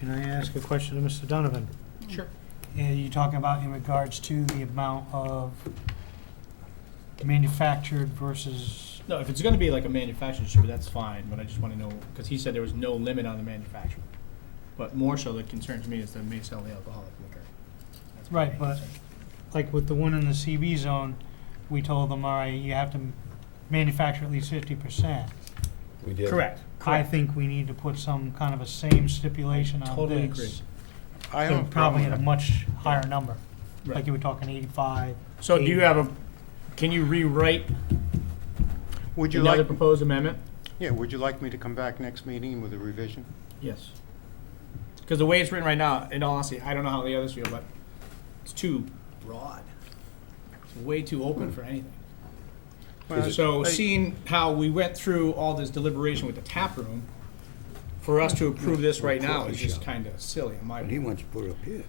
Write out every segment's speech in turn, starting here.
Can I ask a question to Mr. Donovan? Sure. And you're talking about in regards to the amount of manufactured versus, No, if it's gonna be like a manufacturing distributor, that's fine, but I just wanna know, cause he said there was no limit on the manufacturing. But more so that concerns me is the may sell the alcoholic liquor. That's my Right, main but- concern. like with the one in the CB zone, we told them, all right, you have to manufacture at least 50%. We did. Correct. I think we need to put some kind of a same stipulation on this. Totally agree. I So have a probably at problem a with much higher number, Right. like you were talking 85. So do you 80. have a, can you rewrite Would you another like, proposed amendment? yeah, would you like me to come back next meeting with a revision? Yes. Because the way it's written right now, in all honesty, I don't know how the others feel, but it's too broad. It's way too open for anything. Well, So I- seeing how we went through all this deliberation with the tap room, for us to approve this right now is just kind of silly in my But he view. wants to put it up here.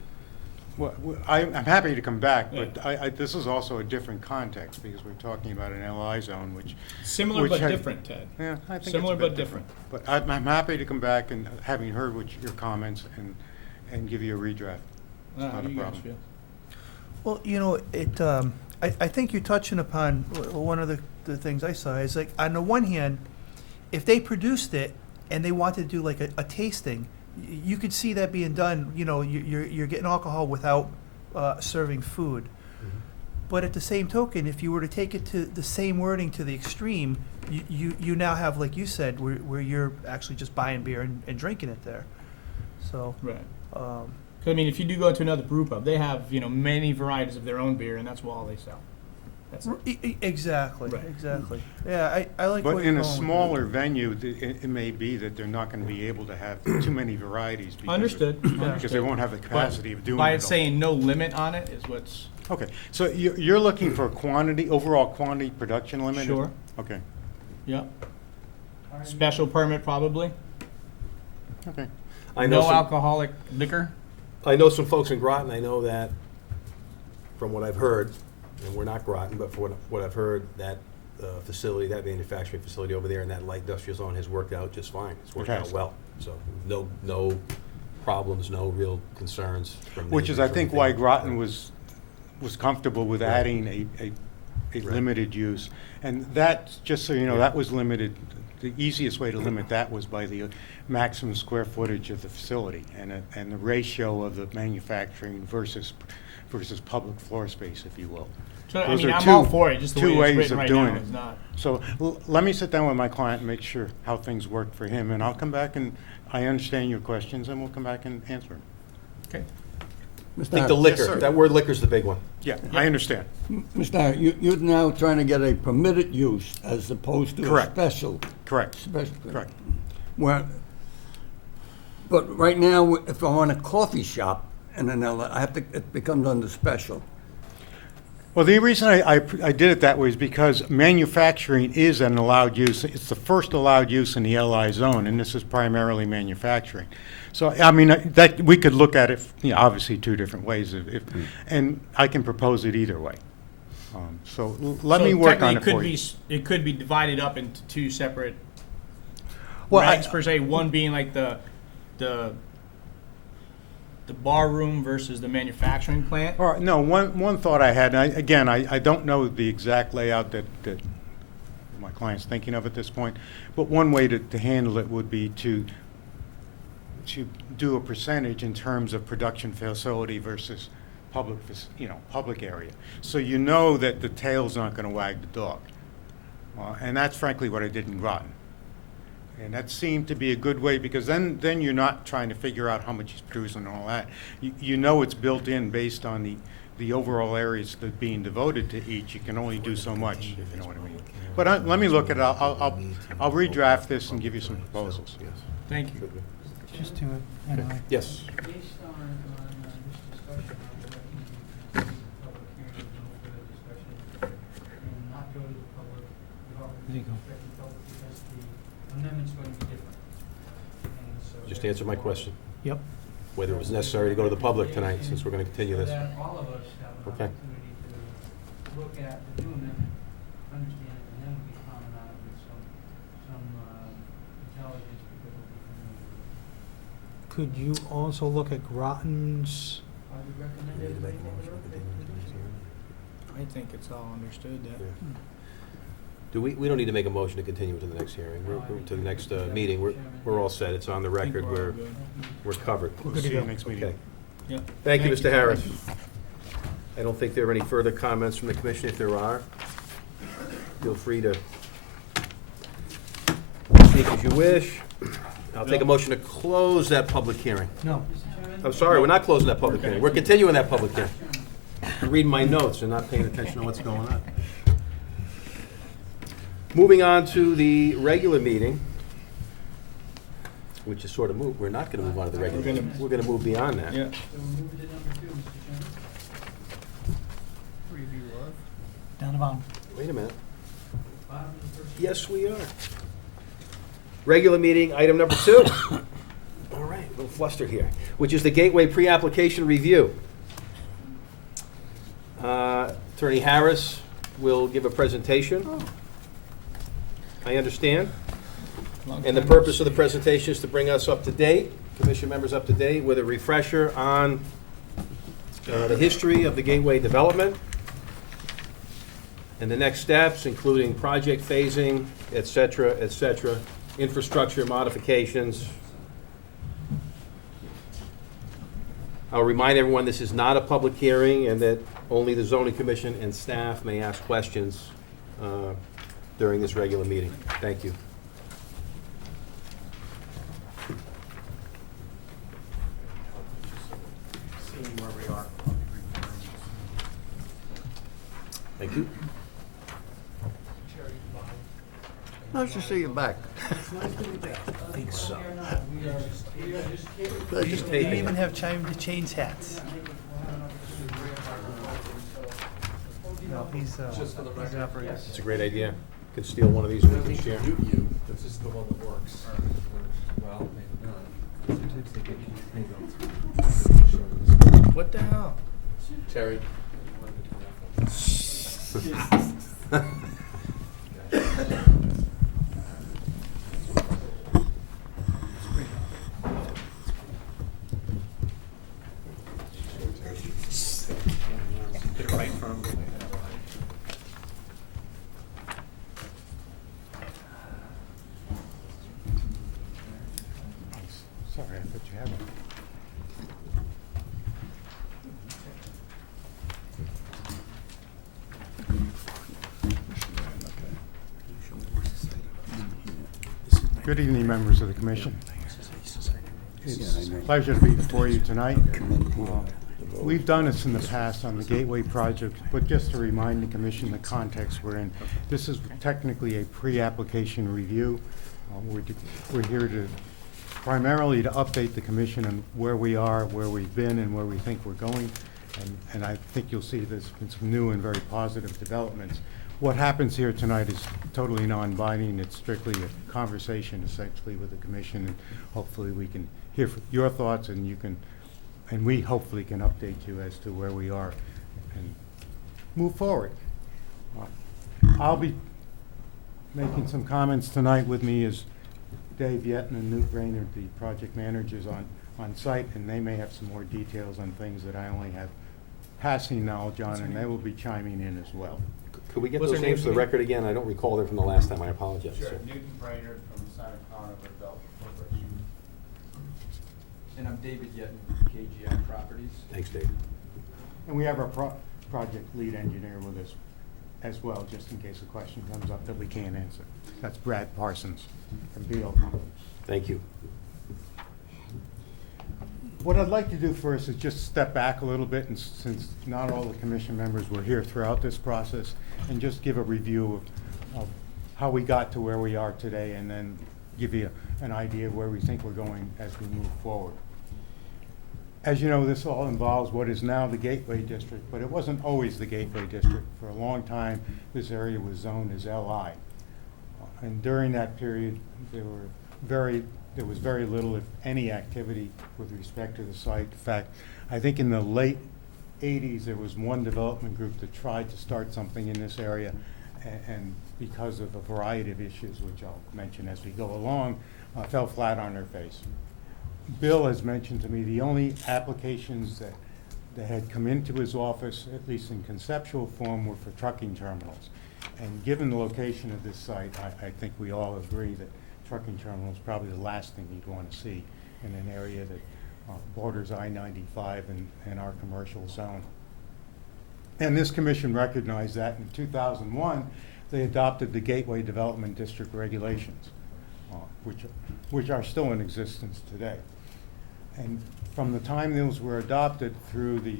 Well, I'm happy to come back, but this is also a different context, because we're talking about an LI zone, which, Similar which but had- different, Ted. yeah, I think it's a Similar bit but different. But I'm happy to come back and, having heard what your comments, and give you a redraft. I don't know Not how a you guys problem. feel. Well, you know, I think you're touching upon one of the things I saw is like, on the one hand, if they produced it and they wanted to do like a tasting, you could see that being done, you know, you're getting alcohol without serving food. But at the same token, if you were to take it to the same wording to the extreme, you now have, like you said, where you're actually just buying beer and drinking it there. So, Right. 'Cause, um, I mean, if you do go to another brew pub, they have, you know, many varieties of their own beer, and that's all they sell. That's it. exactly, Right. exactly. Yeah, I like But what you're in a going with it. smaller venue, it may be that they're not gonna be able to have too many varieties. because of- Understood. Because they Understood. won't have the capacity of doing it By all. it saying no limit on it is what's, Okay, so you're looking for quantity, overall quantity production limit? Sure. Okay, yeah. Special permit probably. okay. I know No some, alcoholic liquor. I know some folks in Groton, I know that, from what I've heard, and we're not Groton, but for what I've heard, that facility, that manufacturing facility over there in that light industrial zone has worked out just fine. It's worked out Fantastic. well. So no problems, no real concerns from Which is, I neighbors or think, why anything. Groton was comfortable with Right. adding a Right. limited use. And that, just so you know, that was limited, the easiest way to limit that was by the maximum square footage of the facility and the ratio of the manufacturing versus public floor space, if you will. So I Those mean, are I'm all two- for it. Just the two way it's ways written of right doing now it. is not. So let me sit down with my client and make sure how things work for him, and I'll come back and, I understand your questions, and we'll come back and answer them. Okay. I think the liquor, sir. that word liquor's the big one. Yeah, I understand. Mr. Hart, you're now trying to get a permitted use as opposed to a Correct. special. Correct, Special. correct. Well, but right now, if I want a coffee shop and then it becomes under special. Well, the reason I did it that way is because manufacturing is an allowed use. It's the first allowed use in the LI zone, and this is primarily manufacturing. So, I mean, that, we could look at it, you know, obviously two different ways, and I can propose it either way. So let me work on it for you. It could be divided up into two separate Well, I- regs per se. One being like the bar room versus the manufacturing plant. All right, no, one thought I had, and I don't know the exact layout that my client's thinking of at this point, but one way to handle it would be to do a percentage in terms of production facility versus public area. So you know that the tail's not gonna wag the dog. And that's frankly what I did in Groton. And that seemed to be a good way, because then you're not trying to figure out how much he's producing and all that. You know it's built in based on the overall areas that are being devoted to each. You can only do so much, if you know what I mean. But let me look at it. I'll redraft this and give you some proposals. Thank you. just do it anyway. Yes. Based on this discussion, I would recommend you to public hearing, no further discussion, and not go to the public without There you go. respecting the public, because the amendment's going to be different. And so Just answer my question, Yep. whether it was necessary to go to the public tonight, since we're gonna continue So this. that all of us have an Okay. opportunity to look at the new amendment, understand it, and then we can comment on it with some intelligence, because we'll be familiar with it. Could you also look at Groton's? I would recommend Do we need to make everybody a take a motion look to at it. continue to the next hearing? I think it's all understood that. Yeah. Do we don't need to make a motion to continue to the next hearing, we're to the next meeting, we're all set, it's on the I think record, we're all we're, good. we're covered. We're We'll good to see you go. next meeting. Okay. Yeah. Thank you, Mr. Harris. I don't think there are any further comments from the commission. If there are, feel free to speak as you wish. I'll take a motion to close that public hearing. No. Mr. Chairman? I'm sorry, we're not closing that public Okay. hearing. We're continuing that public hearing. I'm reading my notes and not paying attention to what's going on. Moving on to the regular meeting, which is sort of moved. We're not gonna move on to the regular We're gonna- meeting. We're gonna move beyond that. Yeah. So we're moving to number 2, Mr. Chairman. Review of. Down the bottom. Wait a minute. Bottom of the first. Yes, we are. Regular meeting, item number 2. All right, a little flustered here, which is the Gateway pre-application review. Attorney Harris will give a presentation. I understand. Long And the time purpose no of the presentation is to bring us up to date, commission members up to date, with a refresher on the history of the Gateway development and the next steps, including project phasing, et cetera, infrastructure modifications. I'll remind everyone, this is not a public hearing and that only the zoning commission and staff may ask questions during this regular meeting. Thank you. Seeing where we are. Thank you. Nice to see you back. I think so. We are just taping. Pleasure. Just They taping. even have time to change hats. No, he's operating. It's a great idea. Could steal one of these and we can share. This is the one that works. Well, maybe not. What the hell? Terry. Get it right from. Sorry, I thought you had one. Good evening, members of the commission. It's a pleasure to be before you tonight. We've done this in the past on the Gateway project, but just to remind the commission the context we're in, this is technically a pre-application review. We're here to primarily to update the commission on where we are, where we've been, and where we think we're going. And I think you'll see there's been some new and very positive developments. What happens here tonight is totally non-binding. It's strictly a conversation essentially with the commission, and hopefully we can hear your thoughts, and you can, and we hopefully can update you as to where we are and move forward. I'll be making some comments tonight. With me is Dave Yetton and Newt Brainerd, the project managers on site, and they may have some more details on things that I only have passing knowledge on, and they will be chiming in as well. Could we get What's those their names names for the again? record again? I don't recall them from the last time. I apologize. Sure, sir. Newton Brainerd from Simon Conover Development Corporation. And I'm David Yetton, KGI Properties. Thanks, Dave. And we have our project lead engineer with us as well, just in case a question comes up that we can't answer. That's Brad Parsons from Beal Company. Thank you. What I'd like to do first is just step back a little bit, and since not all the commission members were here throughout this process, and just give a review of how we got to where we are today, and then give you an idea of where we think we're going as we move forward. As you know, this all involves what is now the Gateway District, but it wasn't always the Gateway District. For a long time, this area was zoned as LI. And during that period, there was very little, if any, activity with respect to the site. In fact, I think in the late 80s, there was one development group that tried to start something in this area, and because of a variety of issues, which I'll mention as we go along, fell flat on their face. Bill has mentioned to me, the only applications that had come into his office, at least in conceptual form, were for trucking terminals. And given the location of this site, I think we all agree that trucking terminal is probably the last thing you'd want to see in an area that borders I-95 and our commercial zone. And this commission recognized that in 2001, they adopted the Gateway Development District regulations, which are still in existence today. And from the time those were adopted through the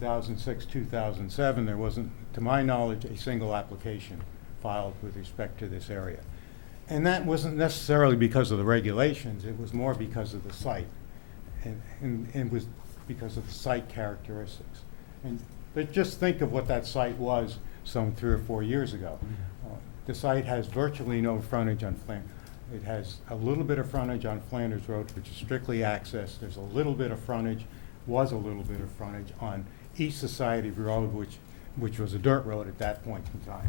2006-2007, there wasn't, to my knowledge, a single application filed with respect to this area. And that wasn't necessarily because of the regulations, it was more because of the site. And it was because of the site characteristics. But just think of what that site was some 3 or 4 years ago. The site has virtually no frontage on Flanders. It has a little bit of frontage on Flanders Road, which is strictly access. There's a little bit of frontage, was a little bit of frontage on East Society Road, which was a dirt road at that point in time.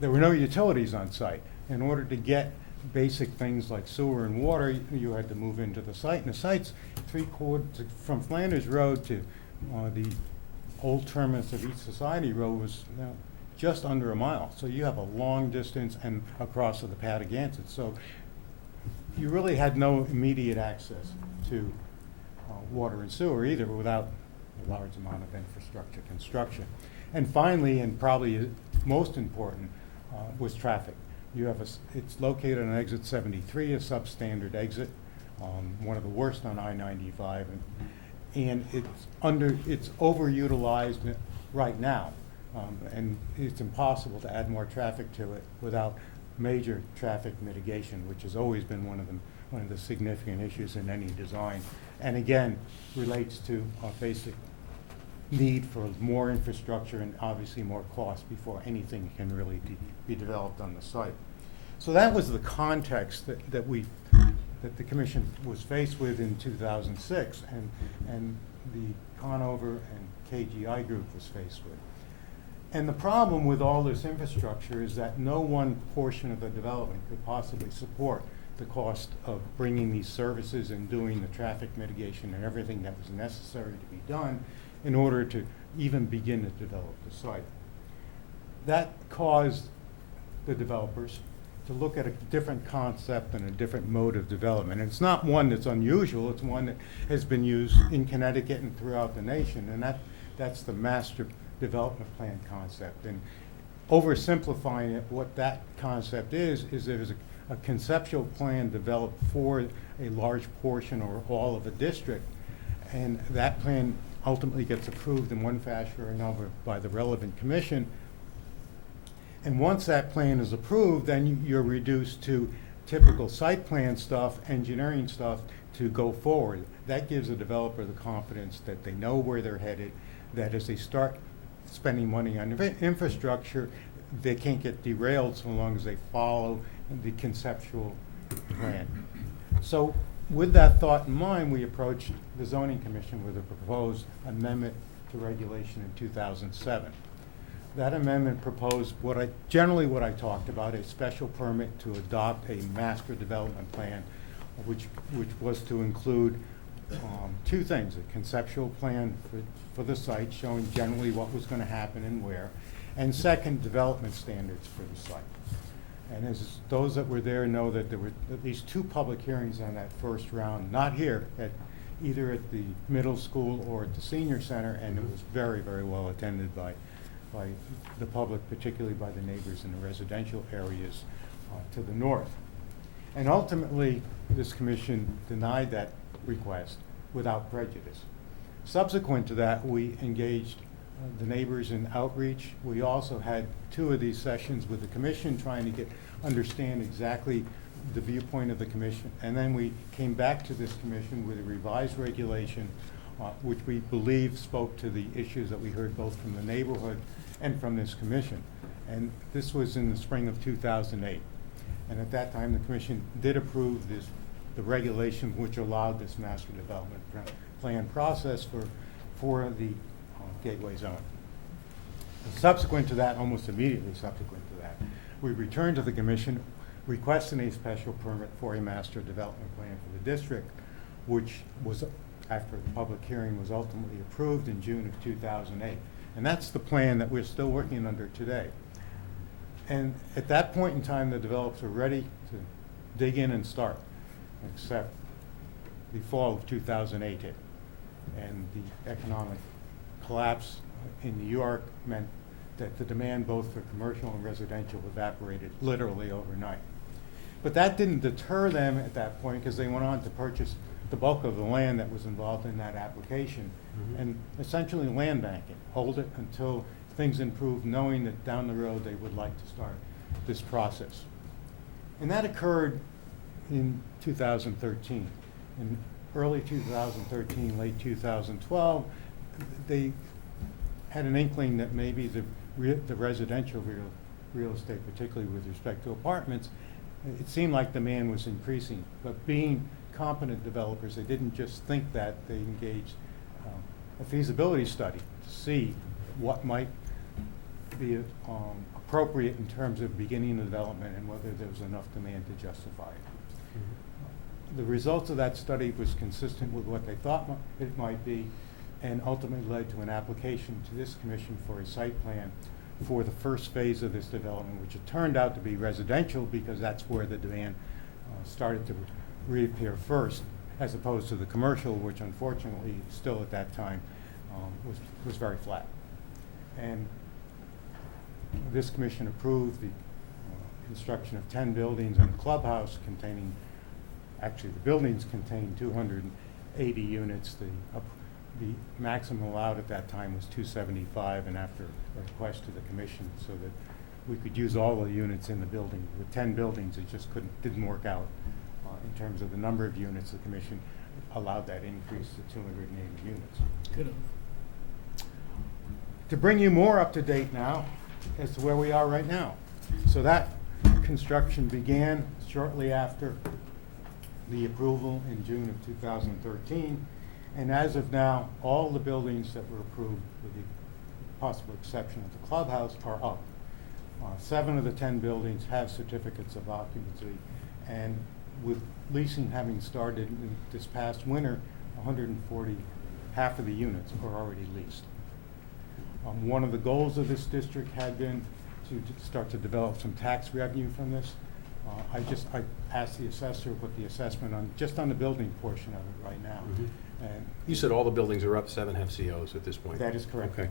There were no utilities on site. In order to get basic things like sewer and water, you had to move into the site. And the site's 3/4, from Flanders Road to the old terminus of East Society Road was just under a mile. So you have a long distance and across to the Patagonic. So you really had no immediate access to water and sewer either without a large amount of infrastructure construction. And finally, and probably most important, was traffic. You have it's located on exit 73, a substandard exit, one of the worst on I-95, and it's overutilized right now, and it's impossible to add more traffic to it without major traffic mitigation, which has always been one of the significant issues in any design, and again relates to a basic need for more infrastructure and obviously more cost before anything can really be developed on the site. So that was the context that the commission was faced with in 2006, and the Conover and KGI group was faced with. And the problem with all this infrastructure is that no one portion of the development could possibly support the cost of bringing these services and doing the traffic mitigation and everything that was necessary to be done in order to even begin to develop the site. That caused the developers to look at a different concept and a different mode of development. And it's not one that's unusual, it's one that has been used in Connecticut and throughout the nation, and that's the master development plan concept. And oversimplifying it, what that concept is there's a conceptual plan developed for a large portion or all of a district, and that plan ultimately gets approved in one fashion or another by the relevant commission. And once that plan is approved, then you're reduced to typical site plan stuff, engineering stuff to go forward. That gives the developer the confidence that they know where they're headed, that as they start spending money on infrastructure, they can't get derailed so long as they follow the conceptual plan. So with that thought in mind, we approached the Zoning Commission with a proposed amendment to regulation in 2007. That amendment proposed what I talked about, a special permit to adopt a master development plan, which was to include two things: a conceptual plan for the site showing generally what was going to happen and where, and second, development standards for the site. And as those that were there know, that there were at least 2 public hearings on that first round, not here, either at the middle school or at the senior center, and it was very, very well attended by the public, particularly by the neighbors in the residential areas to the north. And ultimately, this commission denied that request without prejudice. Subsequent to that, we engaged the neighbors in outreach. We also had 2 of these sessions with the commission trying to understand exactly the viewpoint of the commission. And then we came back to this commission with a revised regulation, which we believe spoke to the issues that we heard both from the neighborhood and from this commission. And this was in the spring of 2008. And at that time, the commission did approve the regulation which allowed this master development plan process for the Gateway Zone. Subsequent to that, almost immediately subsequent to that, we returned to the commission requesting a special permit for a master development plan for the district, which was, after the public hearing was ultimately approved in June of 2008. And that's the plan that we're still working under today. And at that point in time, the developers were ready to dig in and start, except the fall of 2008 hit. And the economic collapse in New York meant that the demand both for commercial and residential evaporated literally overnight. But that didn't deter them at that point, because they went on to purchase the bulk of the land that was involved in that application and essentially land bank it, hold it until things improved, knowing that down the road they would like to start this process. And that occurred in 2013. In early 2013, late 2012, they had an inkling that maybe the residential real estate, particularly with respect to apartments, it seemed like demand was increasing. But being competent developers, they didn't just think that, they engaged a feasibility study to see what might be appropriate in terms of beginning the development and whether there was enough demand to justify it. The results of that study was consistent with what they thought it might be, and ultimately led to an application to this commission for a site plan for the first phase of this development, which it turned out to be residential because that's where the demand started to reappear first, as opposed to the commercial, which unfortunately still at that time was very flat. And this commission approved the construction of 10 buildings and a clubhouse containing, actually the buildings contained 280 units. The maximum allowed at that time was 275, and after a request to the commission so that we could use all the units in the building. With 10 buildings, it just didn't work out in terms of the number of units. The commission allowed that increase to 280 units. Good. To bring you more up to date now as to where we are right now. So that construction began shortly after the approval in June of 2013. And as of now, all the buildings that were approved, with the possible exception of the clubhouse, are up. 7 of the 10 buildings have certificates of occupancy. And with leasing having started this past winter, 140, half of the units are already leased. One of the goals of this district had been to start to develop some tax revenue from this. I asked the assessor what the assessment just on the building portion of it right now. And You said all the buildings are up, 7 have COs at this point. that is correct. Okay.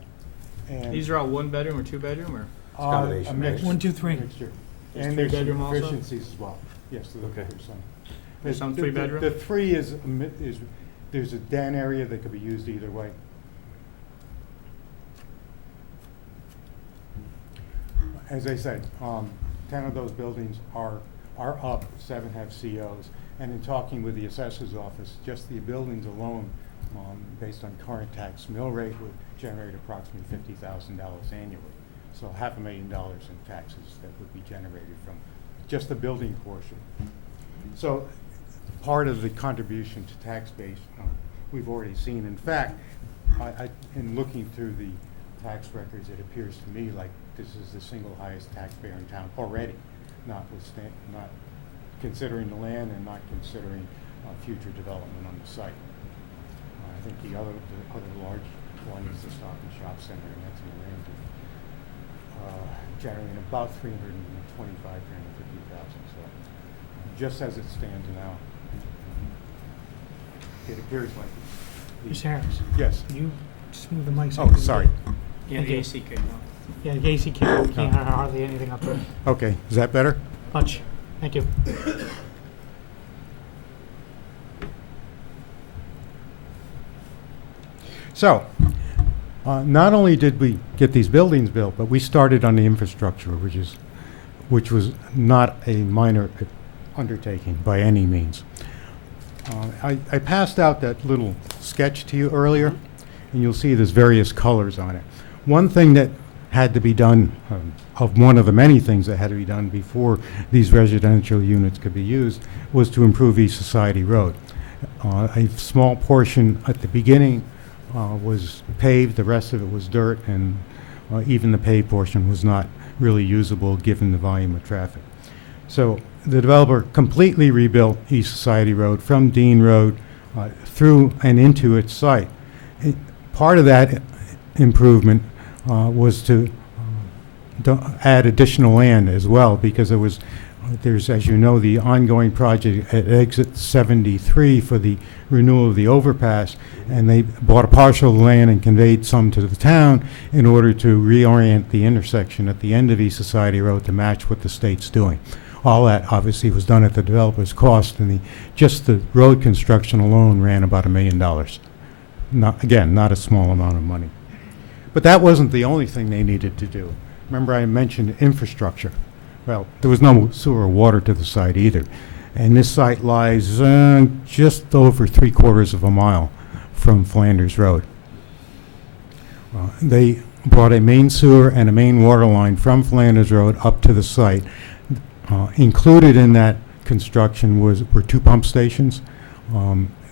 And These are all 1 bedroom or 2 bedroom, or? a combination, right? mixture. 1, 2, 3. Mixture. There's And 3 there's some bedroom also? efficiencies as well. Yes, Okay. there's Some 3 bedroom? The 3 is there's a den area that could be used either way. As I said, 10 of those buildings are up, 7 have COs. And in talking with the assessor's office, just the buildings alone, based on current tax mill rate, would generate approximately $50,000 annually. So $500,000 in taxes that would be generated from just the building portion. So part of the contribution to tax base we've already seen. In fact, in looking through the tax records, it appears to me like this is the single highest taxpayer in town already, not considering the land and not considering future development on the site. I think the other large one is the Stop and Shop Center, and that's in the range of generating about 325, 350,000. So just as it stands now, it appears like Ms. Harris, yes. can you just move the mic? so Oh, we can sorry. Yeah, Thank the you. AC came out. get- Yeah, Gacy can't hear hardly anything up there. Okay, is that better? Much. Thank you. So, not only did we get these buildings built, but we started on the infrastructure, which was not a minor undertaking by any means. I passed out that little sketch to you earlier, and you'll see there's various colors on it. One thing that had to be done, of one of the many things that had to be done before these residential units could be used, was to improve East Society Road. A small portion at the beginning was paved, the rest of it was dirt, and even the paved portion was not really usable given the volume of traffic. So the developer completely rebuilt East Society Road from Dean Road through and into its site. Part of that improvement was to add additional land as well, because there's, as you know, the ongoing project at exit 73 for the renewal of the overpass, and they bought a parcel of land and conveyed some to the town in order to reorient the intersection at the end of East Society Road to match what the state's doing. All that obviously was done at the developer's cost, and just the road construction alone ran about $1 million. Not a small amount of money. But that wasn't the only thing they needed to do. Remember, I mentioned infrastructure. Well, there was no sewer or water to the site either. And this site lies just over 3/4 of a mile from Flanders Road. They brought a main sewer and a main water line from Flanders Road up to the site. Included in that construction were 2 pump stations.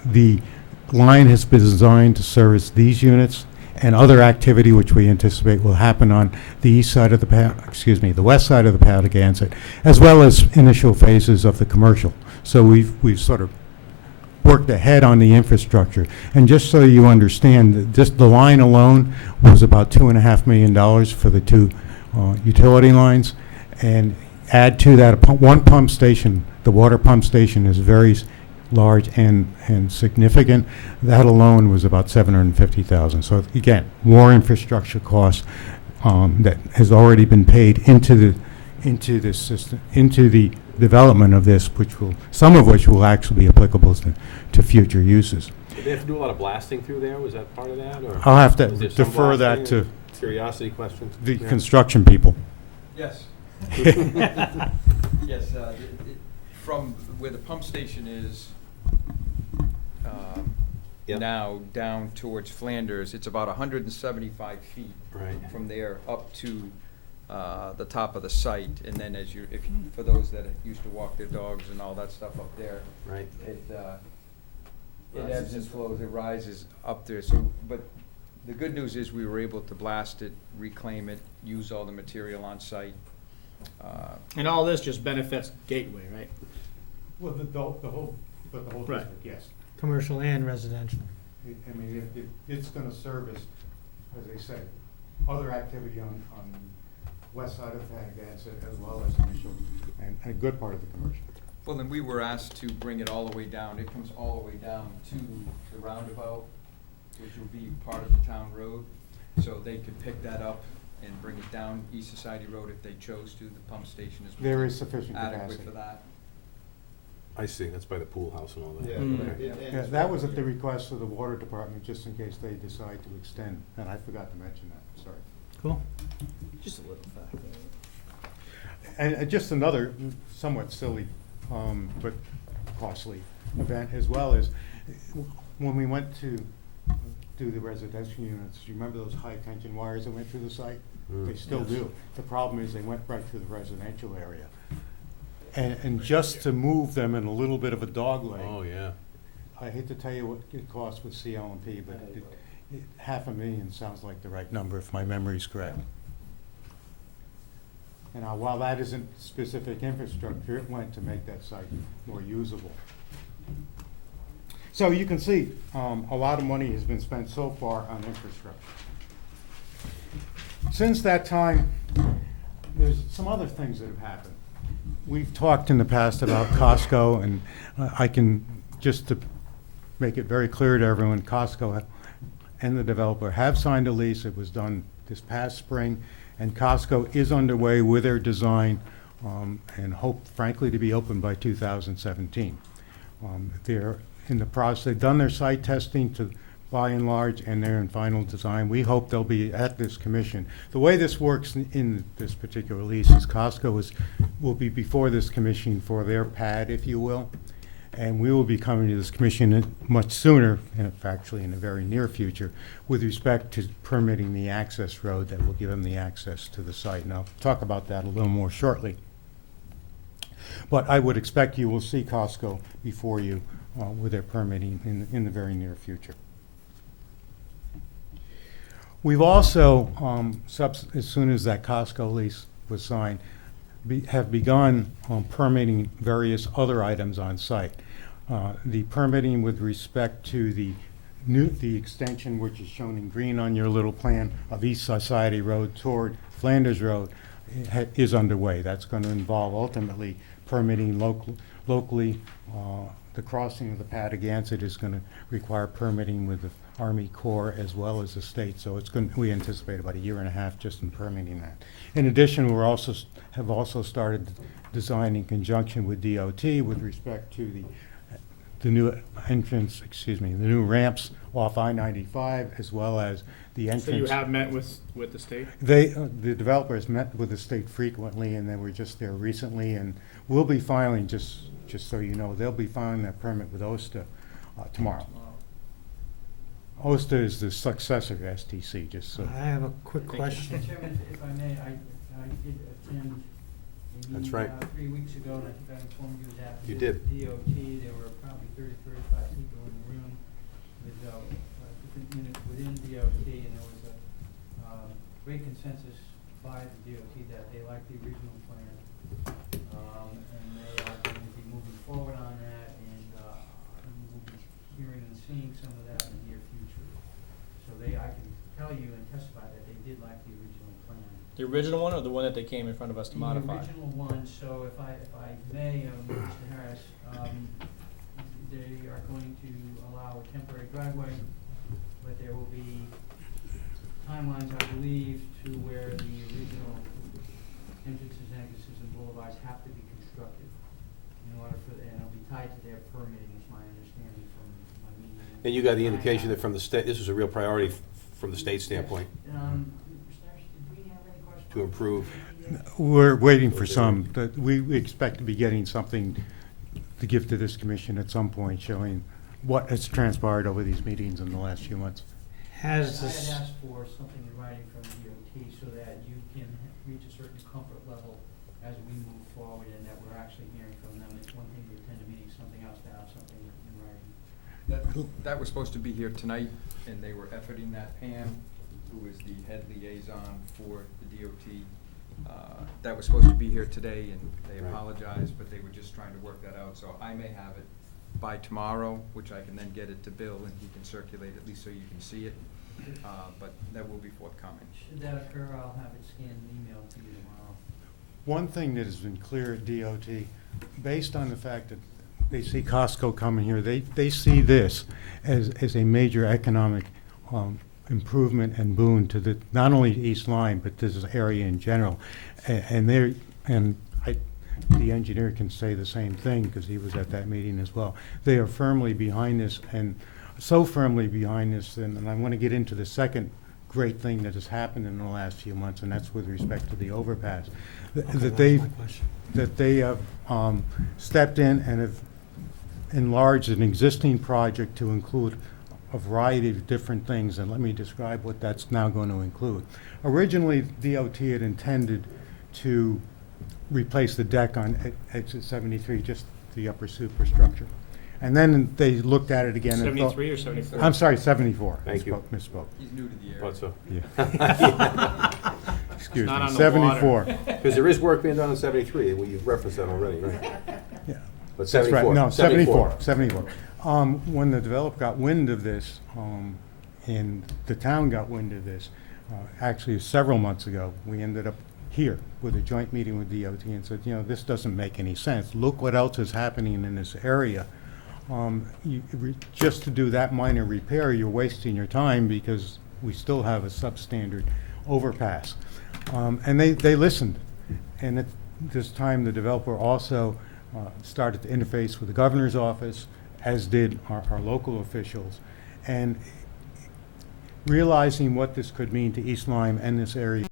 The line has been designed to service these units and other activity which we anticipate will happen on the east side of the west side of the Patagonia, as well as initial phases of the commercial. So we've sort of worked ahead on the infrastructure. And just so you understand, just the line alone was about $2.5 million for the 2 utility lines. And add to that one pump station. The water pump station is very large and significant. That alone was about $750,000. So again, more infrastructure costs that has already been paid into this system, into the development of this, some of which will actually be applicable to future uses. Did they have to do a lot of blasting through there? Was that part of that? Or I'll have to was there some defer that blasting, to or curiosity question. the Yeah. construction people. Yes. Yes, from where the pump station is Yep. now down towards Flanders, it's about 175 feet Right. from there up to the top of the site. And then for those that used to walk their dogs and all that stuff up there, Right. it ebbs and flows, it rises up there. So, but the good news is we were able to blast it, reclaim it, use all the material on site. And all this just benefits Gateway, right? Well, the whole Right. district, yes. Commercial and residential. I mean, it's gonna service, as they say, other activity on west side of Patagonia as well as initial and a good part of the commercial. Well, then we were asked to bring it all the way down. It comes all the way down to the roundabout, which will be part of the town road. So they could pick that up and bring it down East Society Road if they chose to. The pump station is There is sufficient adequate capacity. for that. I see. That's by the pool house and all that. Yeah. Okay. Yeah, that was at the request of the water department, just in case they decide to extend, and I forgot to mention that, sorry. Cool. Just a little fact. And just another somewhat silly, but costly event as well is, when we went to do the residential units, do you remember those high-tension wires that went through the site? Mm. They still Yes. do. The problem is they went right through the residential area. And just to move them in a little bit of a dog leg, Oh, yeah. I hate to tell you what it cost with CL&P, but $500,000 sounds like the right number if my memory's correct. And while that isn't specific infrastructure, it went to make that site more usable. So you can see, a lot of money has been spent so far on infrastructure. Since that time, there's some other things that have happened. We've talked in the past about Costco, and I can, just to make it very clear to everyone, Costco and the developer have signed a lease. It was done this past spring, and Costco is underway with their design, and hope, frankly, to be open by 2017. They're in the process, they've done their site testing by and large, and they're in final design. We hope they'll be at this commission. The way this works in this particular lease is Costco will be before this commission for their pad, if you will, and we will be coming to this commission much sooner, and actually in the very near future, with respect to permitting the access road that will give them the access to the site. And I'll talk about that a little more shortly. But I would expect you will see Costco before you with their permitting in the very near future. We've also, as soon as that Costco lease was signed, have begun permitting various other items on site. The permitting with respect to the extension, which is shown in green on your little plan, of East Society Road toward Flanders Road is underway. That's going to involve ultimately permitting locally. The crossing of the Patagonia is going to require permitting with the Army Corps as well as the state. So it's going, we anticipate about 1.5 years just in permitting that. In addition, have also started design in conjunction with DOT with respect to the new entrance, the new ramps off I-95 as well as the entrance. So you have met with the state? The developers met with the state frequently, and they were just there recently, and we'll be filing, just so you know, they'll be filing that permit with OSTA tomorrow. OSTA is the successor to STC, just so. I have a quick Thank you. question. Mr. Chairman, if I may, I did attend a That's meeting right. 3 weeks ago, and I think I informed you that. You with did. DOT, there were probably 30, 35 people in the room with different units within DOT, and there was a great consensus by the DOT that they like the original plan. And they are going to be moving forward on that, and we'll be hearing and seeing some of that in the near future. So I can tell you and testify that they did like the original plan. The original one or the one that they came in front of us to modify? The original one, so if I may, Mr. Harris, they are going to allow a temporary driveway, but there will be timelines, I believe, to where the original entrances, exits, and boulevards have to be constructed in order for, and it'll be tied to their permitting, is my understanding from my meeting. And you got the indication that from the state, this is a real priority from the state standpoint Mr. Harris, did we have any questions? to improve. We're waiting for some, but we expect to be getting something to give to this commission at some point showing what has transpired over these meetings in the last few months. Has I this, had asked for something in writing from DOT so that you can reach a certain comfort level as we move forward and that we're actually hearing from them. It's one thing to attend a meeting, something else to have something in writing. That was supposed to be here tonight, and they were efforting that. Pam, who is the head liaison for the DOT, that was supposed to be here today, and they Right. apologized, but they were just trying to work that out. So I may have it by tomorrow, which I can then get it to Bill, and he can circulate at least so you can see it. But that will be forthcoming. Should that occur, I'll have it scanned and emailed to you tomorrow. One thing that has been clear at DOT, based on the fact that they see Costco coming here, they see this as a major economic improvement and boon to the, not only East Lyme, but this area in general. The engineer can say the same thing because he was at that meeting as well. They are firmly behind this, and so firmly behind this, and I want to get into the second great thing that has happened in the last few months, and that's with respect to the overpass. That they have stepped in and have enlarged an existing project to include a variety of different things, and let me describe what that's now going to include. Originally, DOT had intended to replace the deck on exit 73, just the upper superstructure. And then they looked at it again and thought. 73 or 74? I'm sorry, 74. Thank you. Misspoke. He's new to the area. Thought so. Yeah. Excuse Not me, on the 74. Because there is work being done on 73, well, you've referenced that already, right? Yeah. But That's right, 74. no, 74. When the developer got wind of this, and the town got wind of this, actually several months ago, we ended up here with a joint meeting with DOT and said, this doesn't make any sense. Look what else is happening in this area. Just to do that minor repair, you're wasting your time because we still have a substandard overpass. And they listened. And at this time, the developer also started to interface with the governor's office, as did our local officials. And realizing what this could mean to East Lyme and this area